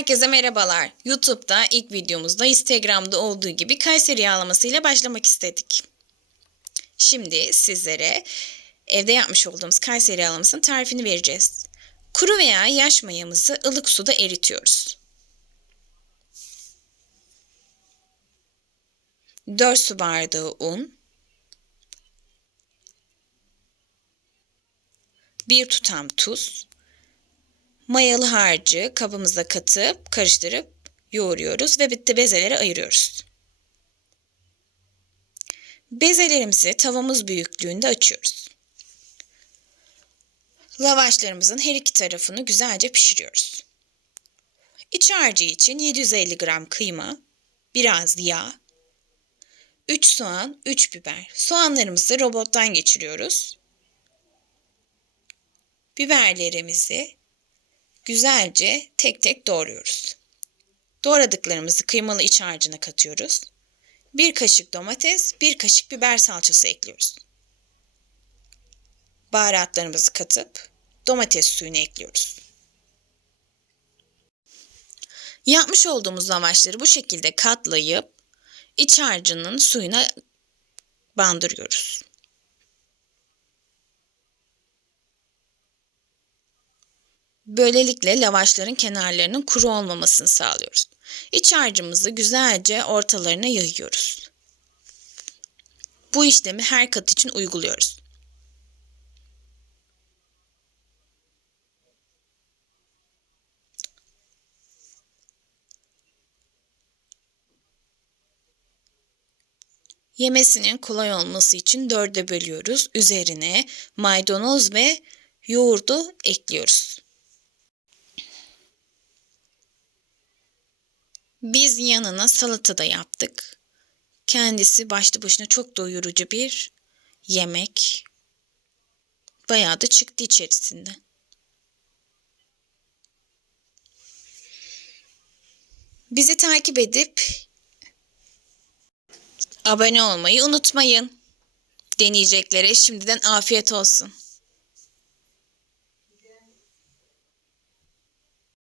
Herkese merhabalar. YouTube'da ilk videomuzda Instagram'da olduğu gibi Kayseri yağlaması ile başlamak istedik. Şimdi sizlere evde yapmış olduğumuz Kayseri yağlamasının tarifini vereceğiz. Kuru veya yaş mayamızı ılık suda eritiyoruz. 4 su bardağı un, 1 tutam tuz, mayalı harcı kabımıza katıp karıştırıp yoğuruyoruz ve bitti bezelere ayırıyoruz. Bezelerimizi tavamız büyüklüğünde açıyoruz. Lavaşlarımızın her iki tarafını güzelce pişiriyoruz. İç harcı için 750 gram kıyma, biraz yağ, 3 soğan, 3 biber. Soğanlarımızı robottan geçiriyoruz. Biberlerimizi güzelce tek tek doğruyoruz. Doğradıklarımızı kıymalı iç harcına katıyoruz. Bir kaşık domates, bir kaşık biber salçası ekliyoruz. Baharatlarımızı katıp domates suyunu ekliyoruz. Yapmış olduğumuz lavaşları bu şekilde katlayıp iç harcının suyuna bandırıyoruz. Böylelikle lavaşların kenarlarının kuru olmamasını sağlıyoruz. İç harcımızı güzelce ortalarına yayıyoruz. Bu işlemi her kat için uyguluyoruz. Yemesinin kolay olması için dörde bölüyoruz. Üzerine maydanoz ve yoğurdu ekliyoruz. Biz yanına salata da yaptık. Kendisi başlı başına çok doyurucu bir yemek. Bayağı da çıktı içerisinde. Bizi takip edip abone olmayı unutmayın. Deneyeceklere şimdiden afiyet olsun.